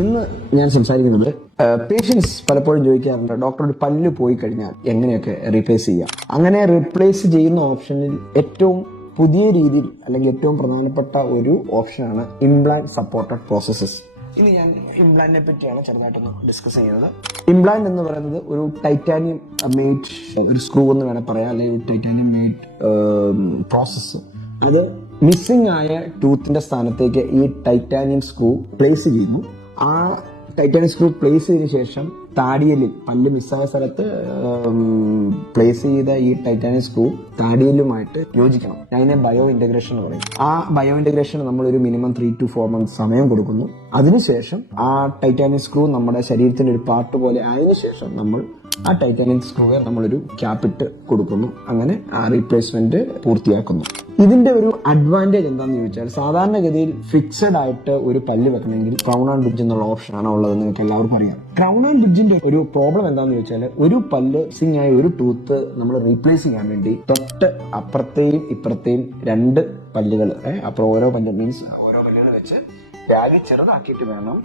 ഇന്ന് ഞാൻ സംസാരിക്കുന്നത് പേഷ്യൻസ് പലപ്പോഴും ചോദിക്കാറുണ്ട്, ഡോക്ടർ ഒരു പല്ല് പോയി കഴിഞ്ഞാൽ എങ്ങനെയൊക്കെ റീപ്ലേസ് ചെയ്യാം. അങ്ങനെ റീപ്ലേസ് ചെയ്യുന്ന ഓപ്ഷനിൽ ഏറ്റവും പുതിയ രീതിയിൽ അല്ലെങ്കിൽ ഏറ്റവും പ്രധാനപ്പെട്ട ഒരു ഓപ്ഷനാണ് ഇംപ്ലാന്റ് സപ്പോർട്ടഡ് പ്രോസസ്സസ്. ഇനി ഞാൻ ഇംപ്ലാന്റിനെ പറ്റിയാണ് ചെറുതായിട്ടൊന്ന് ഡിസ്കസ് ചെയ്യുന്നത്. ഇംപ്ലാന്റ് എന്ന് പറയുന്നത് ഒരു ടൈറ്റാനിയം മെയ്ഡ് ഒരു സ്ക്രൂ എന്ന് വേണേൽ പറയാം, അല്ലെങ്കിൽ ടൈറ്റാനിയം മെയ്ഡ് പ്രോസസ്സ്. അത് മിസ്സിംഗ് ആയ ടൂത്തിന്റെ സ്ഥാനത്തേക്ക് ഈ ടൈറ്റാനിയം സ്ക്രൂ പ്ലേസ് ചെയ്യുന്നു. ആ ടൈറ്റാനിയം സ്ക്രൂ പ്ലേസ് ചെയ്തതിനു ശേഷം താടിയലിൽ പല്ല് മിസ്സായ സ്ഥലത്ത് പ്ലേസ് ചെയ്ത ഈ ടൈറ്റാനിയം സ്ക്രൂ താടിയലുമായിട്ട് യോജിക്കണം. അതിനെ ബയോ ഇന്റഗ്രേഷൻ എന്ന് പറയും. ആ ബയോ ഇന്റഗ്രേഷൻ നമ്മൾ ഒരു മിനിമം 3 to 4 months സമയം കൊടുക്കുന്നു. അതിനുശേഷം ആ ടൈറ്റാനിയം സ്ക്രൂ നമ്മുടെ ശരീരത്തിന്റെ ഒരു പാർട്ട് പോലെ ആയതിനു ശേഷം നമ്മൾ ആ ടൈറ്റാനിയം സ്ക്രൂവിൽ നമ്മളൊരു ക്യാപ്പിട്ട് കൊടുക്കുന്നു. അങ്ങനെ ആ റീപ്ലേസ്മെന്റ് പൂർത്തിയാക്കുന്നു. ഇതിന്റെ ഒരു അഡ്വാൻറ്റേജ് എന്താണെന്ന് ചോദിച്ചാൽ, സാധാരണഗതിയിൽ ഫിക്സഡ് ആയിട്ട് ഒരു പല്ല് വെക്കണമെങ്കിൽ ക്രൗൺ ആൻഡ് ബ്രിഡ്ജ് എന്നുള്ള ഓപ്ഷനാണ് ഉള്ളത്. നിങ്ങൾക്ക് എല്ലാവർക്കും അറിയാം. ക്രൗൺ ആൻഡ് ബ്രിഡ്ജിന്റെ ഒരു പ്രോബ്ലം എന്താണെന്ന് ചോദിച്ചാൽ, ഒരു പല്ല് മിസ്സിംഗ് ആയ ഒരു ടൂത്ത് നമ്മൾ റീപ്ലേസ് ചെയ്യാൻ വേണ്ടി തൊട്ട് അപ്പുറത്തെയും ഇപ്പുറത്തെയും 2 പല്ലുകൾ അപ്പുറം ഓരോ പല്ലുകൾ വെച്ച് ബാഗ് ചെറുതാക്കിയിട്ട് വേണം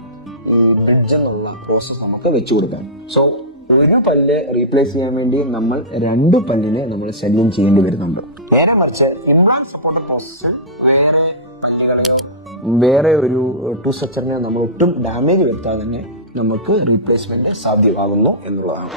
ഈ ബ്രിഡ്ജ് എന്നുള്ള പ്രോസസ് നമുക്ക് വെച്ചു കൊടുക്കാൻ. സോ ഒരു പല്ല് റീപ്ലേസ് ചെയ്യാൻ വേണ്ടി നമ്മൾ 2 പല്ലിനെ നമ്മൾ ശല്യം ചെയ്യേണ്ടി വരുന്നുണ്ട്. നേരെ മറിച്ച് ഇംപ്ലാന്റ് സപ്പോർട്ടഡ് പ്രോസസ് വേറെ ഒരു ടൂത്ത് സ്ട്രക്ചറിനെ നമ്മൾ ഒട്ടും ഡാമേജ് വരുത്താതെ തന്നെ നമുക്ക് റീപ്ലേസ്മെന്റ് സാധ്യമാകുന്നു എന്നുള്ളതാണ്.